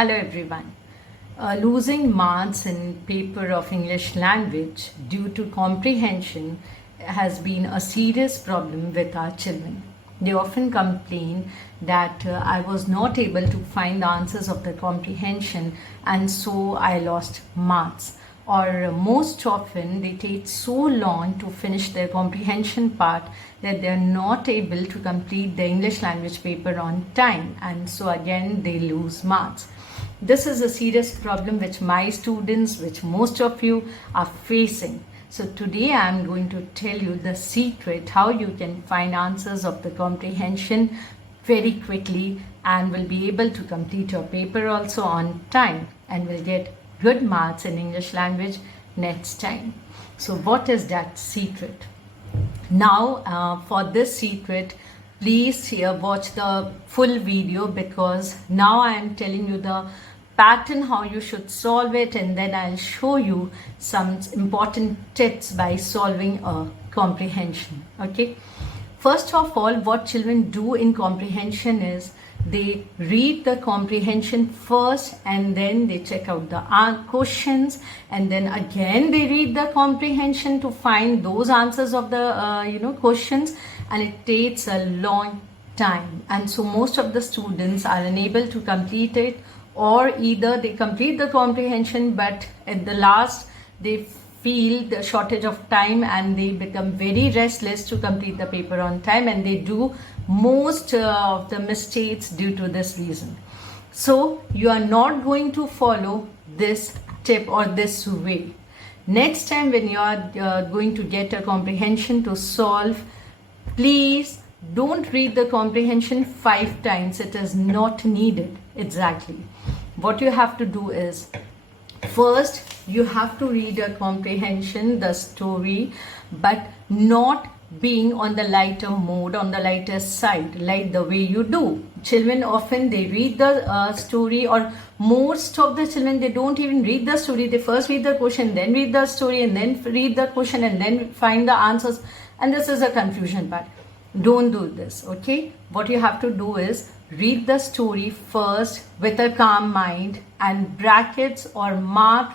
Hello everyone. Losing marks in paper of English language due to comprehension has been a serious problem with our children. They often complain that I was not able to find the answers of the comprehension and so I lost marks. Or most often they take so long to finish their comprehension part that they are not able to complete the English language paper on time, and so again they lose marks. This is a serious problem which my students, which most of you are facing. So today I am going to tell you the secret how you can find answers of the comprehension very quickly and will be able to complete your paper also on time and will get good marks in English language next time. So what is that secret? Now for this secret, please watch the full video, because now I am telling you the pattern how you should solve it, and then I'll show you some important tips by solving a comprehension. Okay, first of all, what children do in comprehension is they read the comprehension first and then they check out the questions, and then again they read the comprehension to find those answers of the questions, and it takes a long time, and so most of the students are unable to complete it, or either they complete the comprehension but at the last they feel the shortage of time and they become very restless to complete the paper on time, and they do most of the mistakes due to this reason. So you are not going to follow this tip or this way. Next time when you are going to get a comprehension to solve, please don't read the comprehension 5 times. It is not needed. Exactly. What you have to do is, first you have to read a comprehension, the story, but not being on the lighter mode, on the lighter side, like the way you do. Children often they read the story, or most of the children they don't even read the story. They first read the question, then read the story, and then read the question, and then find the answers. And this is a confusion part. Don't do this. Okay, what you have to do is read the story first with a calm mind and brackets or mark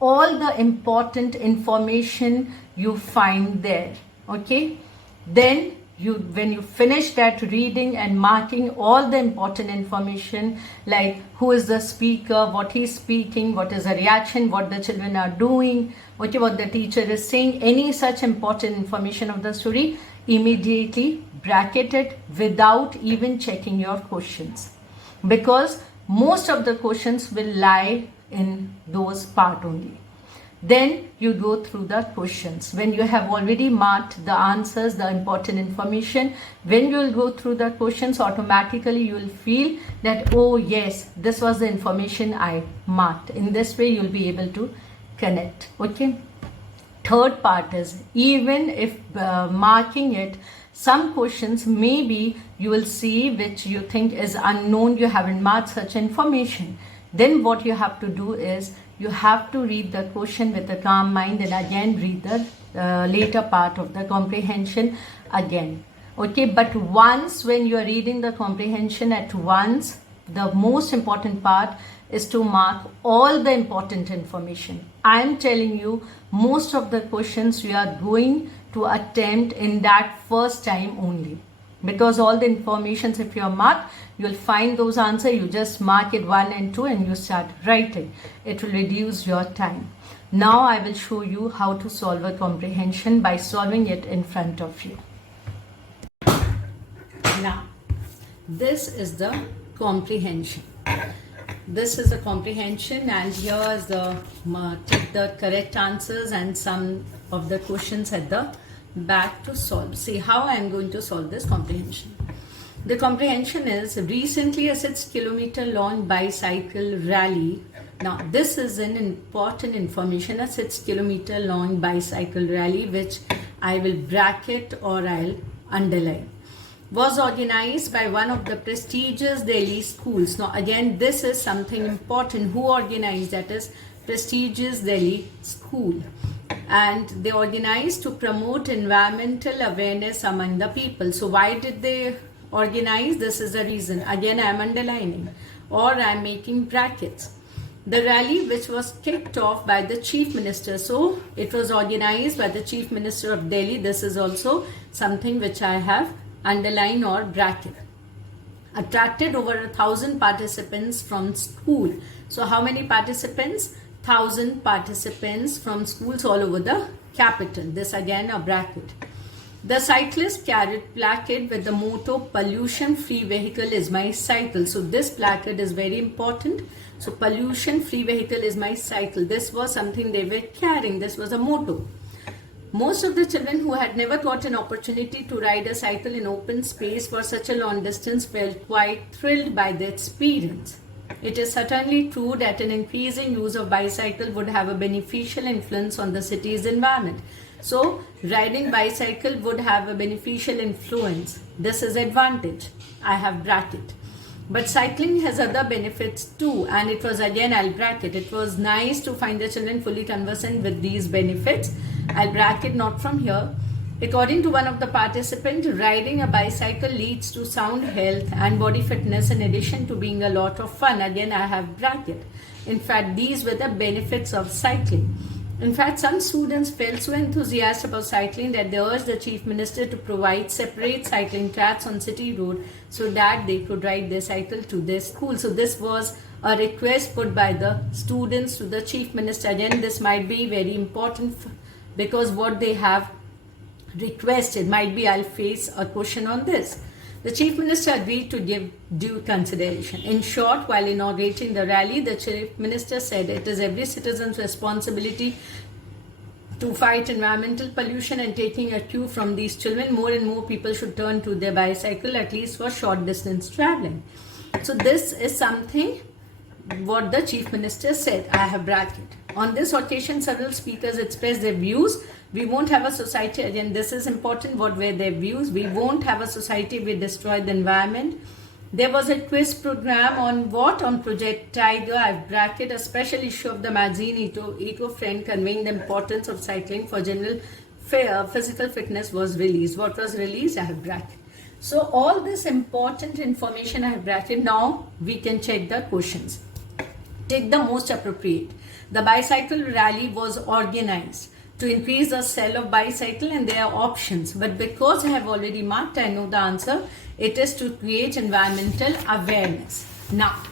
all the important information you find there. Okay, then when you finish that reading and marking all the important information, like who is the speaker, what he's speaking, what is the reaction, what the children are doing, okay, what the teacher is saying, any such important information of the story, immediately bracket it without even checking your questions, because most of the questions will lie in those part only. Then you go through the questions. When you have already marked the answers, the important information, when you will go through the questions, automatically you will feel that, oh yes, this was the information I marked. In this way you will be able to connect. Okay. Third part is, even if marking it, some questions maybe you will see which you think is unknown, you haven't marked such information. Then what you have to do is, you have to read the question with a calm mind and again read the later part of the comprehension again. Okay, but once when you are reading the comprehension at once, the most important part is to mark all the important information. I am telling you, most of the questions you are going to attempt in that first time only, because all the informations, if you are marked, you will find those answers. You just mark it 1 and 2 and you start writing. It will reduce your time. Now I will show you how to solve a comprehension by solving it in front of you. Now this is the comprehension. This is the comprehension, and here is the take the correct answers and some of the questions at the back to solve. See how I am going to solve this comprehension. The comprehension is, recently a 6-kilometer long bicycle rally. Now this is an important information, a 6-kilometer long bicycle rally, which I will bracket or I'll underline, was organized by one of the prestigious Delhi schools. Now again, this is something important. Who organized? That is prestigious Delhi school. And they organized to promote environmental awareness among the people. So why did they organize? This is the reason. Again, I am underlining. or I'm making brackets. The rally, which was kicked off by the Chief Minister, so it was organized by the Chief Minister of Delhi. This is also something which I have underlined or bracket. Attracted over 1,000 participants from school. So how many participants? 1,000 participants from schools all over the capital. This again a bracket. The cyclist carried placard with the motto pollution free vehicle is my cycle. So this placard is very important. So pollution free vehicle is my cycle. This was something they were carrying. This was a motto. Most of the children who had never got an opportunity to ride a cycle in open space for such a long distance felt quite thrilled by the experience. It is certainly true that an increasing use of bicycle would have a beneficial influence on the city's environment. So, riding bicycle would have a beneficial influence. This is advantage. I have bracket. But cycling has other benefits too, and it was again I'll bracket. It was nice to find the children fully conversant with these benefits. I'll bracket not from here. According to one of the participants, riding a bicycle leads to sound health and body fitness in addition to being a lot of fun. Again, I have bracket. In fact, these were the benefits of cycling. In fact, some students felt so enthusiastic about cycling that they urged the Chief Minister to provide separate cycling tracks on City Road so that they could ride their cycle to their school. So this was a request put by the students to the Chief Minister. Again, this might be very important because what they have requested might be I'll face a question on this. The Chief Minister agreed to give due consideration. In short, while inaugurating the rally, the Chief Minister said it is every citizen's responsibility to fight environmental pollution, and taking a cue from these children, more and more people should turn to their bicycle, at least for short distance traveling. So this is something what the Chief Minister said. I have bracket. On this occasion, several speakers expressed their views. We won't have a society, again this is important, what were their views. We won't have a society we destroy the environment. There was a quiz program on what? On Project Tiger. I've bracket. A special issue of the magazine Eco Friend conveying the importance of cycling for general physical fitness was released. What was released? I have bracket. So all this important information I have bracket. Now we can check the questions. Take the most appropriate. The bicycle rally was organized to increase the sale of bicycle, and there are options, but because I have already marked, I know the answer. It is to create environmental awareness. Now,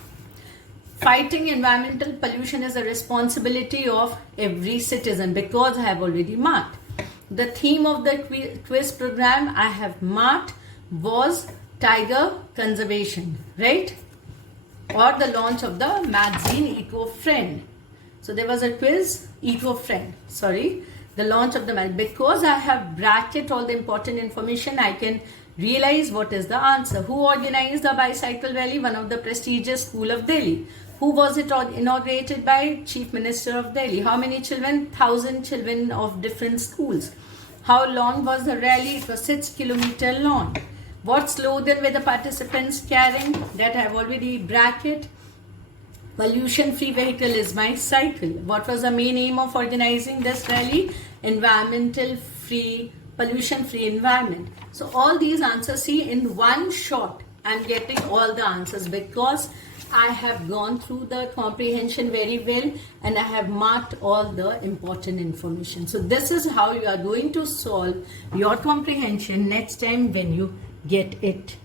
fighting environmental pollution is a responsibility of every citizen because I have already marked. The theme of the quiz program I have marked was tiger conservation, right? Or the launch of the magazine Eco Friend. So there was a quiz, Eco Friend, sorry. The launch of the magazine. Because I have bracket all the important information, I can realize what is the answer. Who organized the bicycle rally? One of the prestigious school of Delhi. Who was it inaugurated by? Chief Minister of Delhi. How many children? 1,000 children of different schools. How long was the rally? It was 6 kilometers long. What slogan were the participants carrying? That I have already bracket. Pollution free vehicle is my cycle. What was the main aim of organizing this rally? Environmental free, pollution free environment. So all these answers, see, in one shot I'm getting all the answers because I have gone through the comprehension very well and I have marked all the important information. So this is how you are going to solve your comprehension next time when you get it.